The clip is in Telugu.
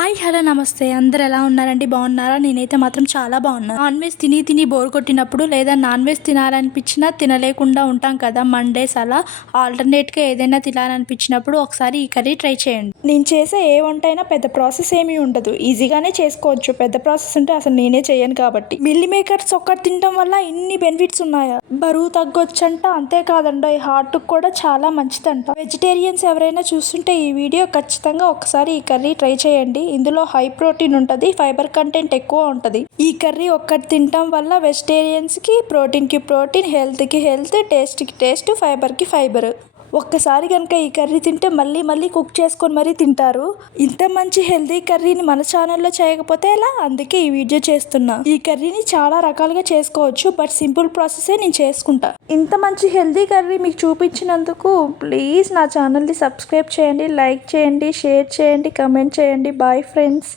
హాయ్ హలో నమస్తే. అందరు ఎలా ఉన్నారండి? బాగున్నారా? నేనైతే మాత్రం చాలా బాగున్నాను నాన్ వెజ్ తిని తిని బోర్ కొట్టినప్పుడు లేదా నాన్ వెజ్ తినాలనిపించినా తినలేకుండా ఉంటాం కదా మండేస్ అలా. ఆల్టర్నేట్గా ఏదైనా తినాలనిపించినప్పుడు ఒకసారి ఈ కర్రీ ట్రై చేయండి. నేను చేసే ఏ వంట అయినా పెద్ద ప్రాసెస్ ఏమీ ఉండదు. ఈజీగానే చేసుకోవచ్చు. పెద్ద ప్రాసెస్ అంటే అసలు నేనే చేయను కాబట్టి. మిల్లీ మేకర్స్ ఒక్కటి తినడం వల్ల ఇన్ని బెనిఫిట్స్ ఉన్నాయా? బరువు తగ్గొచ్చంట. అంతేకాదండి హార్ట్ కూడా చాలా మంచిదంట. వెజిటేరియన్స్ ఎవరైనా చూస్తుంటే ఈ వీడియో ఖచ్చితంగా ఒకసారి ఈ కర్రీ ట్రై చేయండి. ఇందులో హై ప్రోటీన్ ఉంటుంది ఫైబర్ కంటెంట్ ఎక్కువ ఉంటుంది. ఈ కర్రీ ఒక్కటి తినటం వల్ల వెజిటేరియన్స్కి ప్రోటీన్కి ప్రోటీన్కి ప్రోటీన్ హెల్త్ టేస్ట్కి హెల్త్ టేస్ట్ ఫైబర్కి టేస్ట్ ఫైబర్. ఒక్కసారి కనుక ఈ కర్రీ తింటే మళ్ళీ మళ్ళీ కుక్ చేసుకొని మరీ తింటారు. ఇంత మంచి హెల్దీ కర్రీని మన ఛానల్లో చేయకపోతే ఎలా? అందుకే ఈ వీడియో చేస్తున్నా. ఈ కర్రీని చాలా రకాలుగా చేసుకోవచ్చు బట్ సింపుల్ ప్రాసెసే నేను చేసుకుంటా. ఇంత మంచి హెల్దీ కర్రీ మీకు చూపించినందుకు ప్లీజ్ నా ఛానల్ని సబ్స్క్రైబ్ చేయండి లైక్ చేయండి షేర్ చేయండి కమెంట్ చేయండి. Bye friends.